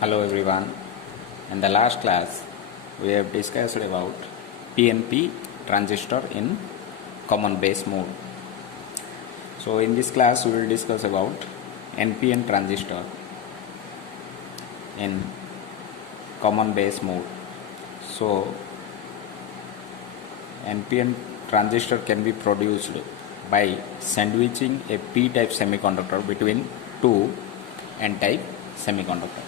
Hello everyone. In the last class, we have discussed about PNP transistor in common base mode. So in this class, we will discuss about NPN transistor in common base mode. So NPN transistor can be produced by sandwiching a P-type semiconductor between two N-type semiconductor.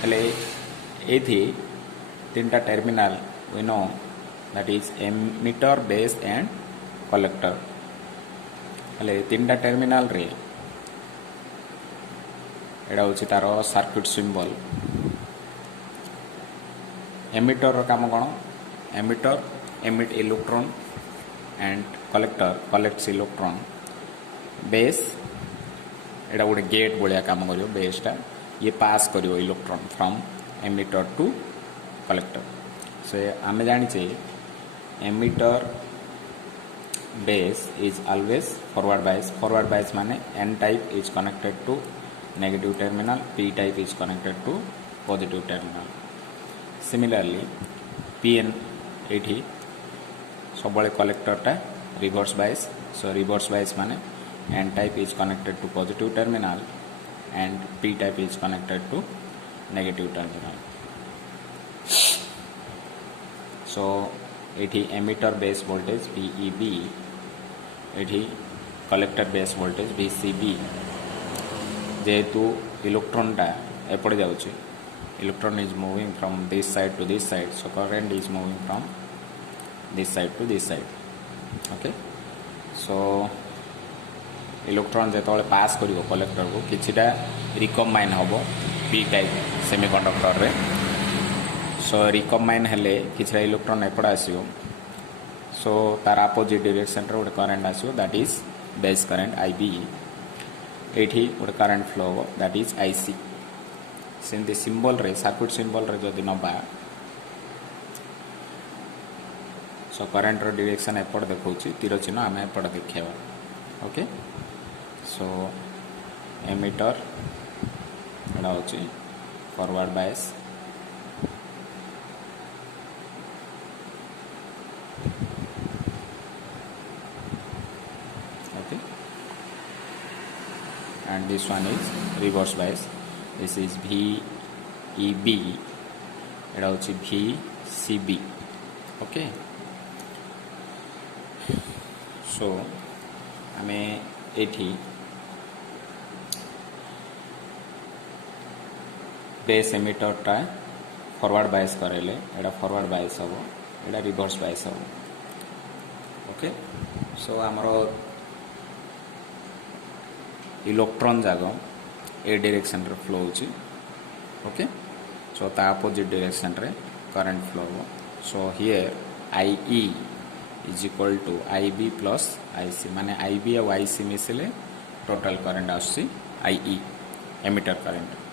हेले एथि तीनटा terminal we know that is emitter base and collector हेले तीनटा terminal रे एडा होची तारो circuit symbol emitter रो काम कोन emitter emit electron and collector collects electron base एडा गोटे गेट बलिया काम करियो बेसटा ये पास करियो electron from emitter to collector से आमे जानिचे emitter base is always forward bias माने N type is connected to negative terminal P type is connected to positive terminal similarly PN एठी सबले कलेक्टरटा reverse bias so reverse bias माने N type is connected to positive terminal and P type is connected to negative terminal. So एठी emitter base voltage VEB, एठी collector base voltage VCB. जेहेतु electron टा एपड़े जाउची electron is moving from this side to this side, so current is moving from this side to this side. Okay, so electron जो पास करियो collector को किछिटा recombine हबो P type semiconductor रे सो recombine हेले किछिटा electron एपड़ा आसियो सो तार अपोजिट डायरेक्शन रे गोटे current आसियो that is base current IB एठी गोटे करंट फ्लो हो दैट इज आईसी सेंती सिंबल रे सर्किट सिंबल रे जदि नबा सो करंट रो डायरेक्शन एपड़ देखौची तीर चिन्ह आमे एपड़ देखियो ओके सो एमिटर एडा होची forward bias okay and this one is reverse bias this is VEB एडा होची VCB ओके सो हमें एठी बेस एमिटर टा फॉरवर्ड बायस करेले एडा फॉरवर्ड बायस हबो एडा रिवर्स बायस हबो ओके सो हमरो इलेक्ट्रॉन जागो ए डायरेक्शन रे फ्लो होची ओके सो ता अपोजिट डायरेक्शन रे करंट फ्लो हो so here IE is equal to IB plus IC माने IB और IC मिसले टोटल करंट आसी IE emitter current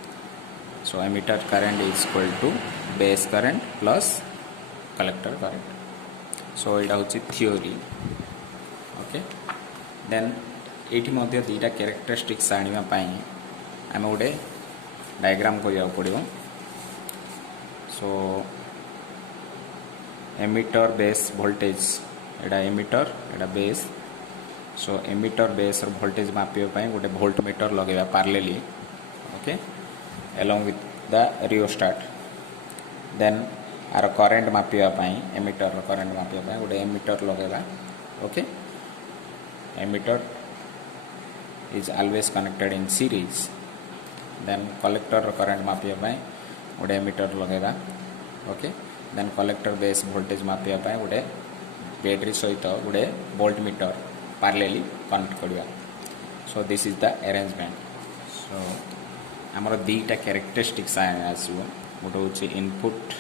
so emitter current is equal to base current plus collector current so एटा होची theory okay then एठी मध्ये दीटा characteristics आनिबा पई आमे गोटे डायग्राम करिया पड़िबो सो एमिटर बेस वोल्टेज एडा एमिटर एडा base so emitter base voltage मापियो पई गोटे वोल्ट मीटर लगेबा parallelly okay along with the rheostat then आर करंट मापियो पई एमिटर करंट मापियो पई गोटे एमिटर लगेबा okay ammeter is always connected in series then collector current मापियो पई गोटे एमिटर लगेबा okay then collector base voltage मापिया पई गोटे बैटरी सहित गोटे वोल्ट मीटर पैरेलली कनेक्ट करिया सो this is the arrangement so हमर दीटा कैरेक्टरिस्टिक्स आसीबो गोटे होची इनपुट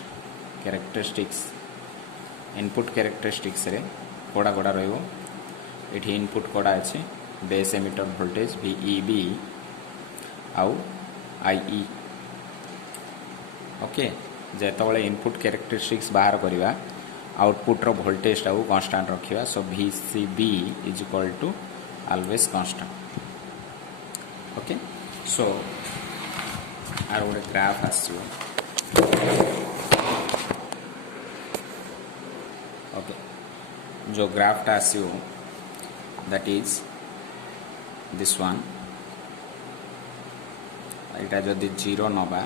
कैरेक्टरिस्टिक्स रे कोडा कोडा रहइबो एठी इनपुट कोडा अछि बेस एमिटर वोल्टेज VEB आउ IE ओके जेतबले इनपुट कैरेक्टरिस्टिक्स बाहर करिवा आउटपुट रो वोल्टेज टाउ कांस्टेंट रखिवा so VCB is equal to always constant okay so आर गोटे ग्राफ आसो ओके जो ग्राफटा आसो दैट इज दिस वन एटा जदि 0 नवा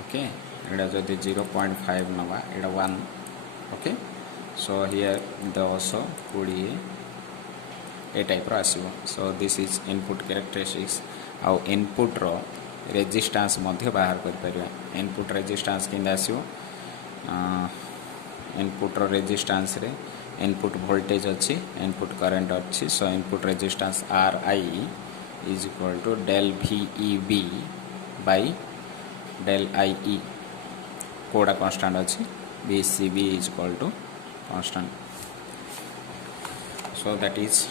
ओके एटा जदि 0.5 नवा एटा 1 okay so here the also 20 a type रो आसीबो so this is input characteristics आउ इनपुट रो रेजिस्टेंस मध्य बाहर कर परिया इनपुट रेजिस्टेंस किंदा आसीबो इनपुट रो रेजिस्टेंस रे इनपुट वोल्टेज अच्छी इनपुट करंट अच्छी so input resistance R I is equal to del VEB by del IE कोड़ा कांस्टेंट अच्छी VCB is equal to constant so that is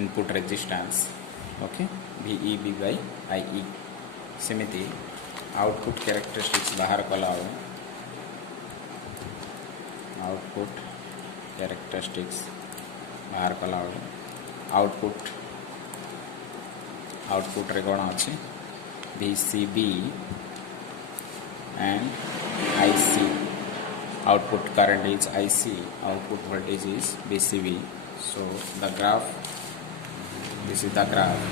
input resistance okay VEB by IE सेमिति output characteristics बाहर कला output characteristics बाहर कला output रे कौन अच्छे VCB and IC output current is IC output voltage is VCB so the graph this is the graph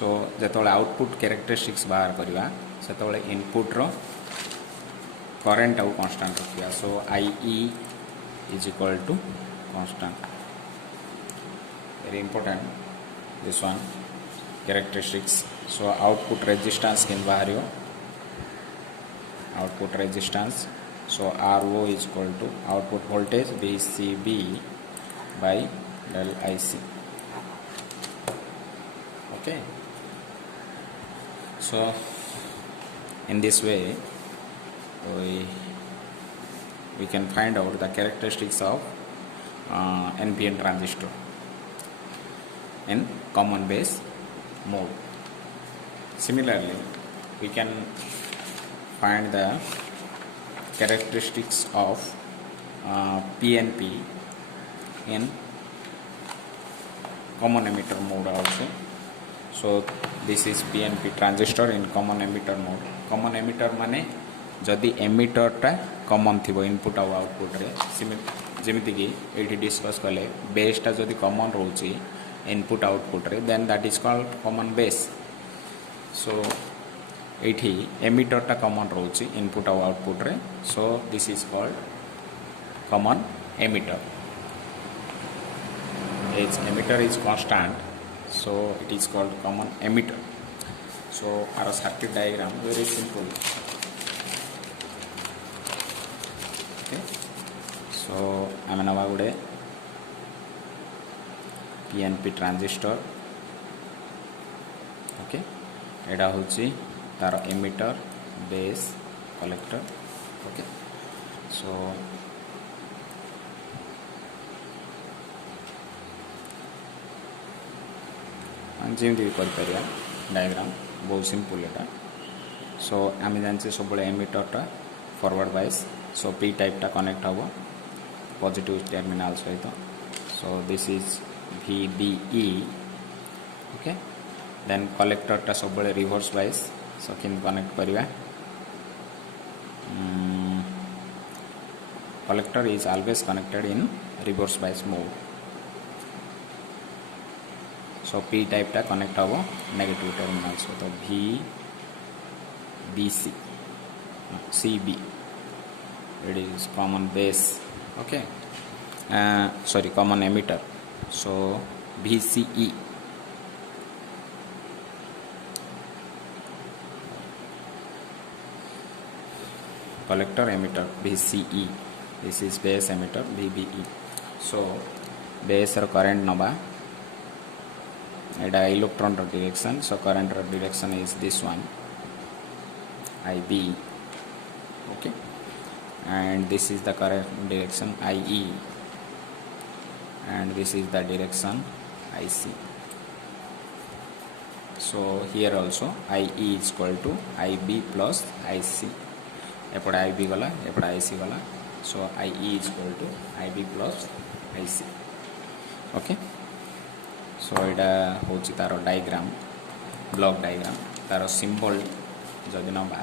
so जतोले output characteristics बाहर करवा सेतोले इनपुट रो करंट आउ कांस्टेंट रखिया so IE is equal to constant very important this one characteristics so output resistance can vary output resistance so RO is equal to output voltage VCB by del IC okay so in this way we can find out the characteristics of NPN transistor in common base mode. Similarly, we can find the characteristics of PNP in common emitter mode also. So this is PNP transistor in common emitter mode. Common emitter माने जदि emitter टा common थिबो input और output रे जेमिति कि एठी discuss कले base टा जदि common रहउची इनपुट आउटपुट रे then that is called common base so एठी एमिटर टा कॉमन रहउची इनपुट और आउटपुट रे so this is called common emitter as emitter is constant so it is called common emitter so आर circuit diagram very simple okay so आम नवा गुडे PNP transistor okay एडा होची तार emitter base collector okay so जेमती कर परिया डायग्राम बहुत सिंपल एटा सो आम जाने सब एमिटरटा फॉरवर्ड बायस सो पी टाइपटा कनेक्ट हम पॉजिटिव टर्मिनल सहित so this is VDE okay then कलेक्टरटा सब रिवर्स बायस सो किन कनेक्ट करिवा collector is always connected in reverse bias mode so P टाइपटा कनेक्ट हम नेगेटिव टर्मिनल सो तो VBC CB it is common base okay sorry common emitter so VCE collector emitter VCE this is base emitter VBE so base or current naba Etah electron direction so current direction is this one IB okay and this is the current direction IE and this is the direction IC so here also IE is equal to IB plus IC एपटे IB गला एपटे IC गला so IE is equal to IB plus IC okay सो यहाँ हूँ तार diagram block diagram तार symbol जदि नवा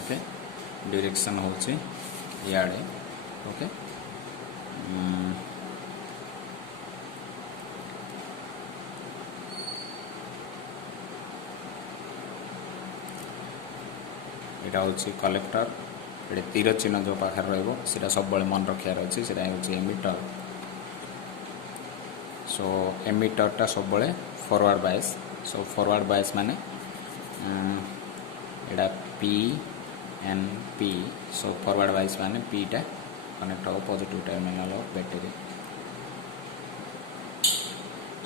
okay direction होची इयाड़े okay यहाँ हूँ कलेक्टर ये तीर चिन्ह जो पाखे रहा सब मन रखार अच्छे से एमिटर सो एमिटरटा सब फॉरवर्ड बायस सो फॉरवर्ड बायस माने एटा P N P so forward bias माने पी टा कनेक्ट हो positive terminal of battery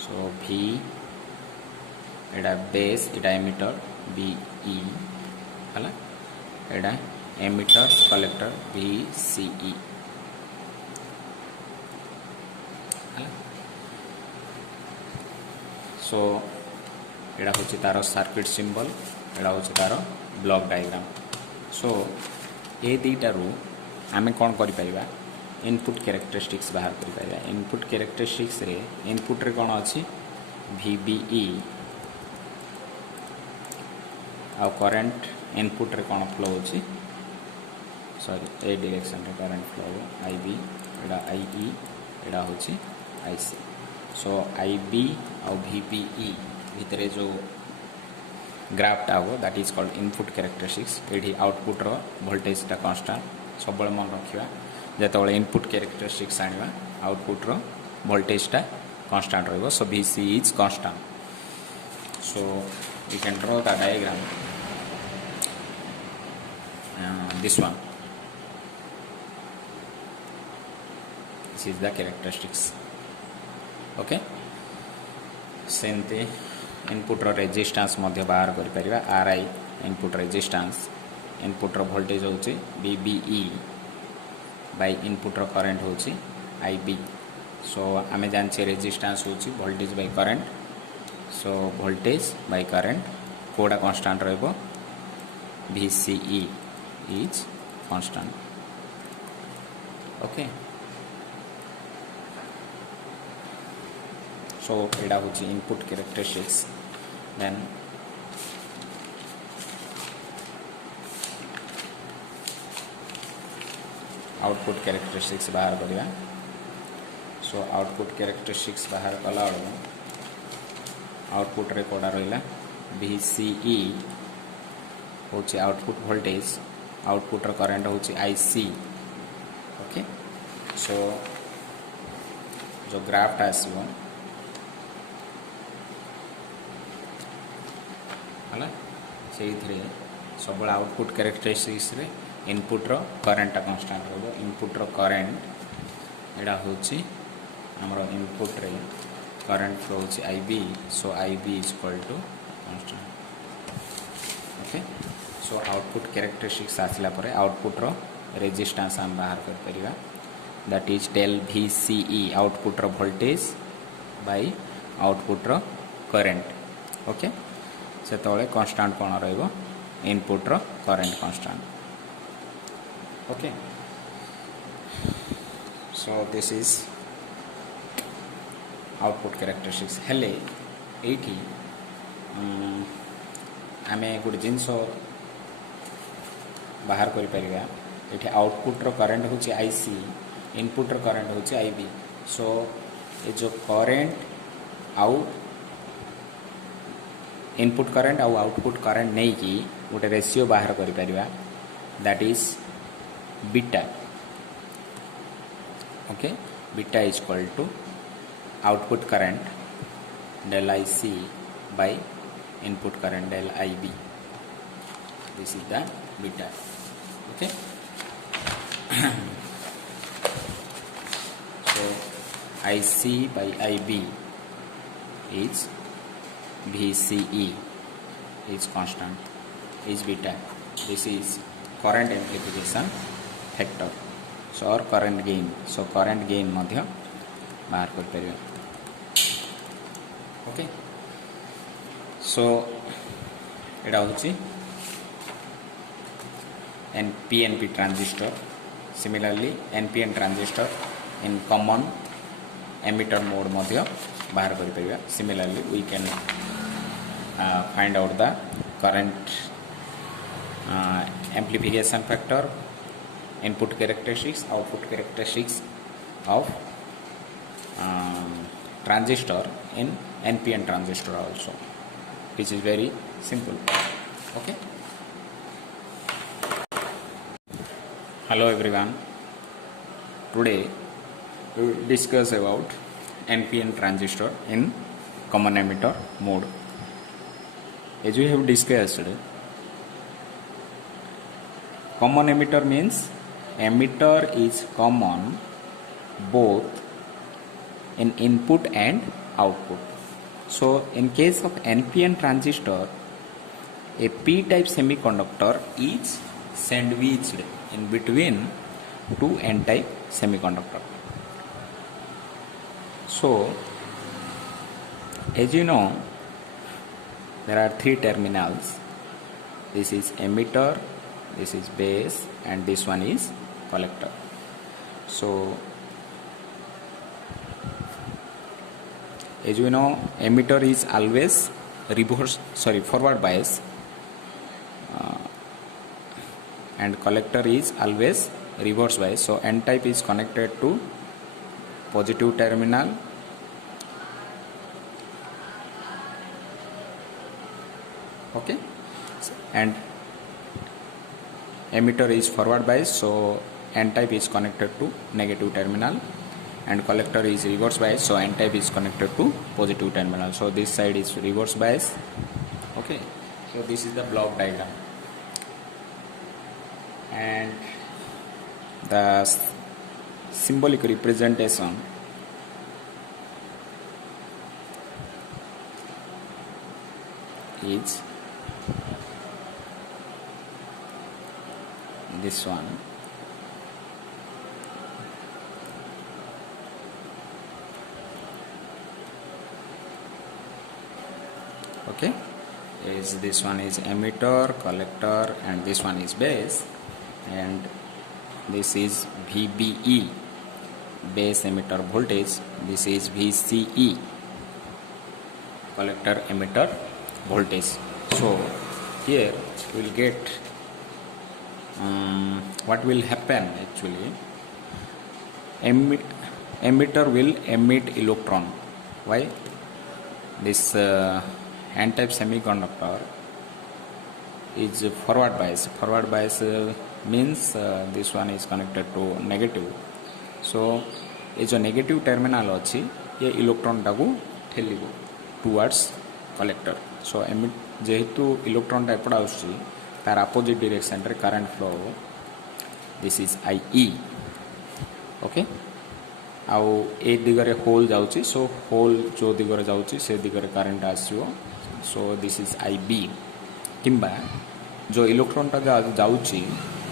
so V एटा बेस एटा एमिटर बी ई हला एटा एमिटर कलेक्टर VCE सो एड़ा हूँ तार सर्किट सिंबल एड़ा हूँ तार ब्लॉक डायग्राम सो ये दुईटारू आम कौन कर इनपुट कैरेक्टरिस्टिक्स बाहर कर इनपुट कैरेक्टरिस्टिक्स रे इनपुट रे कौन अच्छी VBE आ करंट इनपुट रे कौन फ्लो होची सॉरी ए डायरेक्शन रे करंट फ्लो हो IB एड़ा IE एड़ा होची IC सो IB और VBE भितर जो ग्राफटा हो that is called input characteristics ये आउटपुट रो वोल्टेजटा कांस्टेंट सब मन रखा जो इनपुट कैरेक्टरिस्टिक्स आने आउटपुट रो वोल्टेजटा कांस्टेंट रहिबो so VC is constant so you can draw the diagram this one this is the characteristics okay सेमती इनपुट रो रेजिस्टेंस मध्य बाहर कर परिबा RI इनपुट रेजिस्टेंस इनपुट रो वोल्टेज होची VBE बाय इनपुट रो करंट होची IB सो आमे जानचे रेजिस्टेंस होची voltage by current so voltage by current कोडा कांस्टेंट रहबो VCE is constant okay so एडा होची input characteristics then output characteristics बाहर करिया सो आउटपुट कैरेक्टरिस्टिक्स बाहर कला आउटपुट रे कोडा रहिला VCE होची आउटपुट वोल्टेज आउटपुट करंट होची IC ओके सो जो ग्राफटा आसो है से सब आउटपुट कैरेक्टरिस्टिक्स रे इनपुट रो करंट कांस्टेंट रहबो इनपुट रो करंट एडा होची हमरो इनपुट रे करंट फ्लो होची IB so IB is equal to constant okay so output characteristics आसला परे आउटपुट रो रेजिस्टेंस हम बाहर कर परिबा that is del VCE output रो वोल्टेज बाय आउटपुट रो करंट ओके से तळे कांस्टेंट कोन रहइबो इनपुट रो current constant okay so this is output characteristics हेले एठी आमे गुड जिंस बाहर कर परिबा एठी आउटपुट रो करंट होची IC इनपुट रो करंट होची IB सो ये जो करंट आउ इनपुट करंट आउ आउटपुट करंट नहीं कि गोटे रेशियो बाहर कर परिबा that is beta okay beta is equal to output current del IC by input current del IB this is the beta okay so IC by IB is VCE is constant is beta this is current amplification factor so or current gain so current gain madhya bahar kar pariba okay so एडा होची PNP transistor similarly NPN transistor in common emitter mode madhya bahar kari pariba. Similarly we can find out the current amplification factor, input characteristics, output characteristics of transistor in NPN transistor also, which is very simple. Okay. Hello everyone. Today we will discuss about NPN transistor in common emitter mode. As we have discussed, common emitter means emitter is common both in input and output. So in case of NPN transistor, a p-type semiconductor is sandwiched in between two n-type semiconductor. So as you know, there are three terminals. This is emitter, this is base, and this one is collector. So as you know, emitter is always forward bias, and collector is always reverse bias. So n type is connected to positive terminal, okay, and emitter is forward bias, so n type is connected to negative terminal, and collector is reverse bias, so n type is connected to positive terminal. So this side is reverse bias. Okay, so this is the block diagram, and the symbolic representation is this one. Okay, is this one is emitter, collector, and this one is base, and this is VBE, base emitter voltage. This is VCE, collector emitter voltage. So here we will get what will happen actually. Emitter will emit electron. Why? This n-type semiconductor is forward bias. Forward bias means this one is connected to negative. So ये जो negative terminal अच्छी ये electron टाकू ठेलिबो towards collector. सो emit जेहेतु electron टा एपड़ा आउछि तार opposite direction रे current flow. This is IE. Okay, आउ ए दिगरे होल जाउछि, सो होल जो दिगरे जाउछि से दिगरे करंट आसियो. So this is IB. किंबा जो इलेक्ट्रॉन टा जाउछि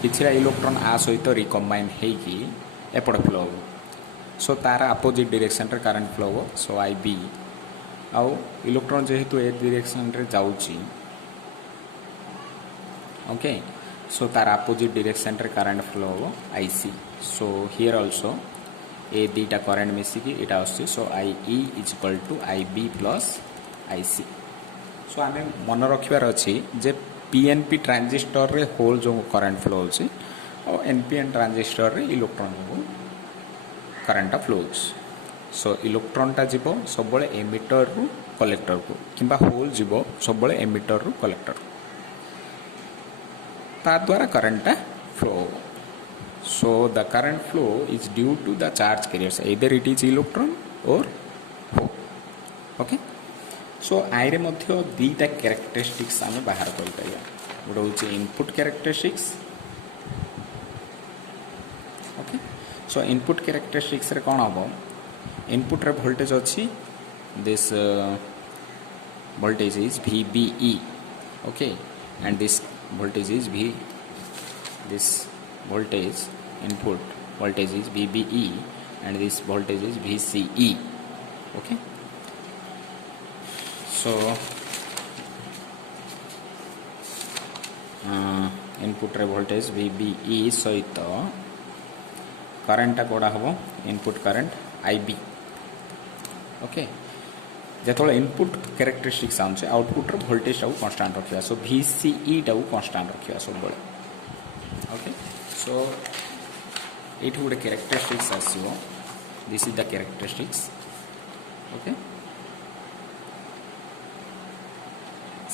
किछरा इलेक्ट्रॉन आ सहित रिकम्बाइन हेकी एपड़ फ्लो हो. सो तार अपोजिट डायरेक्शन रे करंट फ्लो हो. सो IB. आउ इलेक्ट्रॉन जेहेतु ए डायरेक्शन रे जाउछि, ओके, सो तार अपोजिट डायरेक्शन रे करंट फ्लो हो IC. सो हियर आल्सो ए दीटा करंट मिसिकी इटा आछि. So IE is equal to IB plus IC. So आमे मन रखिबार अछि जे PNP ट्रांजिस्टर रे होल जो करंट फ्लो होछि और NPN ट्रांजिस्टर रे इलेक्ट्रॉन को करंट फ्लो होछि. सो इलेक्ट्रॉन टा जीवो सब बळे एमिटर रु कलेक्टर को, किंबा होल जीवो सब बळे एमिटर रु कलेक्टर, ता द्वारा करंट टा flow. So the current flow is due to the charge carriers, either it is electron or hole. Okay, so आई रे मध्य दीटा कैरेक्टरिस्टिक्स आमे बाहर कर परिया. गोटे होची input characteristics. Okay, so input characteristics रे कोन हबो, इनपुट रे वोल्टेज अछि, this voltage is VBE. Okay, and this voltage is this voltage input voltage is VBE, and this voltage is VCE. Okay, so input रे voltage VBE सहित करेन्टा कोड़ा हम input current IB okay जो input characteristics आउे output voltage टाक कन्स्टाट रखा सो VCE टाक कन्स्टाट रखा सब okay so ये गोटे characteristics आसो this is the characteristics okay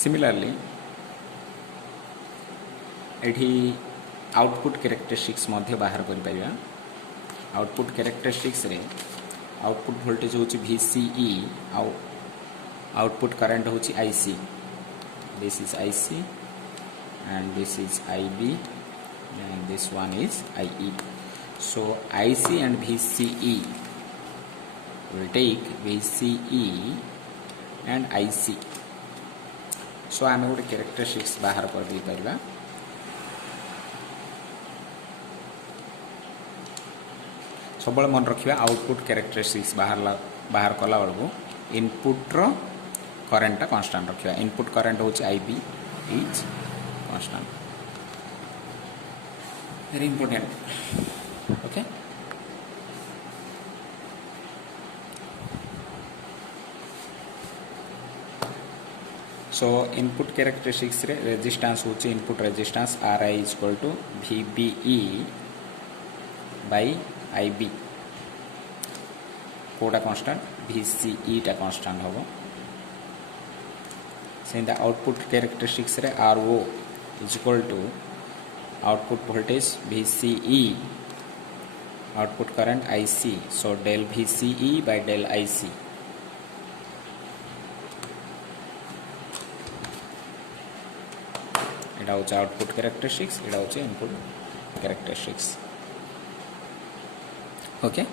similarly ये आउटपुट कैरेक्टरिस्टिक्स बाहर कर आउटपुट कैरेक्टरिस्टिक्स रे आउटपुट वोल्टेज हूँ VCE आउटपुट करंट हूँ IC this is IC and this is IB and this one is IE so IC and VCE will take VCE and IC so आम गोटे characteristics बाहर कर दे Paribas सब मन रखा आउटपुट कैरेक्टरिस्टिक्स बाहर कला बेलू इनपुट रो करेन्टा कन्स्टाट रखा इनपुट करेन्ट हूँ IB is constant very important okay so input characteristics रे रेजिस्टेंस हूँ input resistance RI is equal to VBE by IB कोटा कांस्टेंट VCE टा कांस्टेंट हम से आउटपुट कैरेक्टरिस्टिक्स रे RO is equal to output voltage VCE output current IC so del VCE by del IC एटा होचे output characteristics एटा होचे input characteristics okay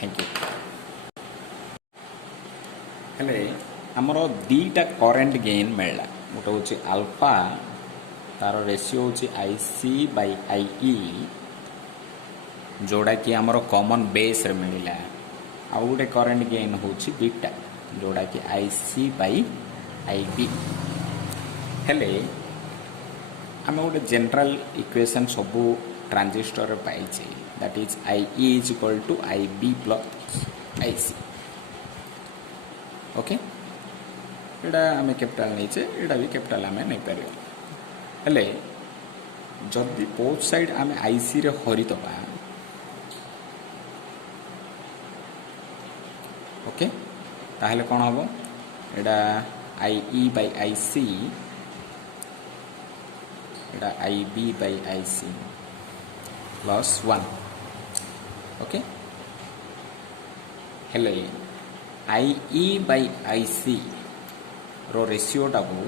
thank you हेले आमर दीटा करेन्ट गेन मिलला गोटे हूँ अल्फा तार रेशियो हूँ IC बाय IE जोड़ा कि आमर कॉमन बेस रे मिलला आउ गोटे करेन्ट गेन हूँ बीटा जोड़ा कि IC बाय IB हेले आम गोटे जनरल इक्वेशन सबू ट्रांजिस्टर पाइचे that is IE is equal to IB plus IC okay एटा आम कैपिटल नहीं एटा भी कैपिटल आम नहीं पार हेले जदि बोथ साइड आम IC रे हरिदबा ओके ताहले कौन हम एटा IE by IC Etah IB by IC plus 1 okay हेले IE by IC रो रेशियो टाकू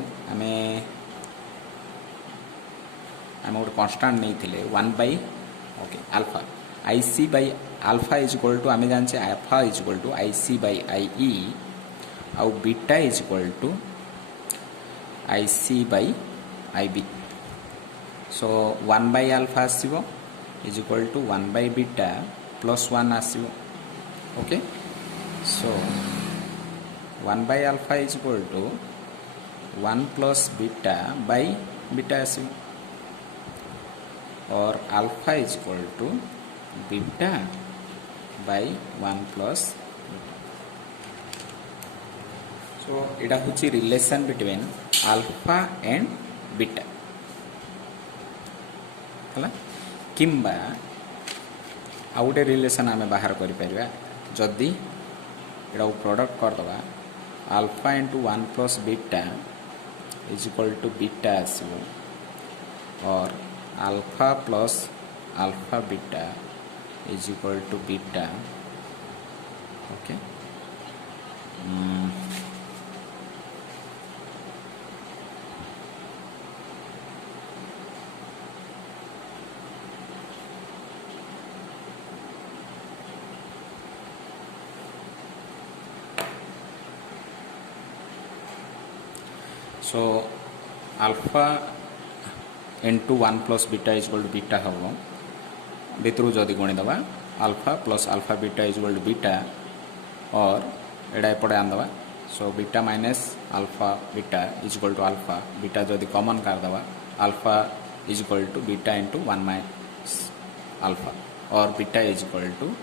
आम गोटे कन्स्टाट नहीं थिले 1 by okay alpha IC by alpha is equal to आम जाने alpha is equal to IC by IE आउ beta is equal to IC by IB so 1 by alpha आसीबो is equal to 1 by beta plus 1 आसीबो okay so 1 by alpha is equal to 1 plus beta by beta आसीबो और alpha is equal to beta by 1 plus सो एटा होची relation between alpha and beta हला किंबा आउ गोटे रिलेशन आम बाहर कर जदि एटा प्रोडक्ट करदे alpha into 1 plus beta is equal to beta आसो और alpha plus alpha beta is equal to beta okay so alpha into 1 plus beta is equal to beta हम भितर जदि गुणीदे alpha plus alpha beta is equal to beta और एटा एपटे आनदे सो beta minus alpha beta is equal to alpha beta जदि कॉमन करदे alpha is equal to beta into 1 minus alpha और beta is equal to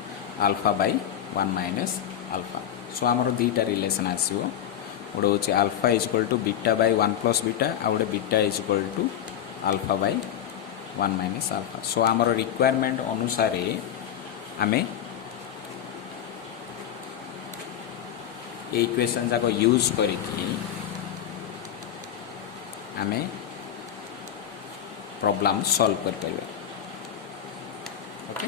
alpha by 1 minus alpha. So आमर दुईटा रिलेशन आसो गोटे हूँ alpha is equal to beta by 1 plus beta आ गोटे beta is equal to alpha by 1 minus alpha. So आमर requirement अनुसार आमे इक्वेशन जाक यूज करके आमे प्रॉब्लम सॉल्व कर पाइबा। ओके।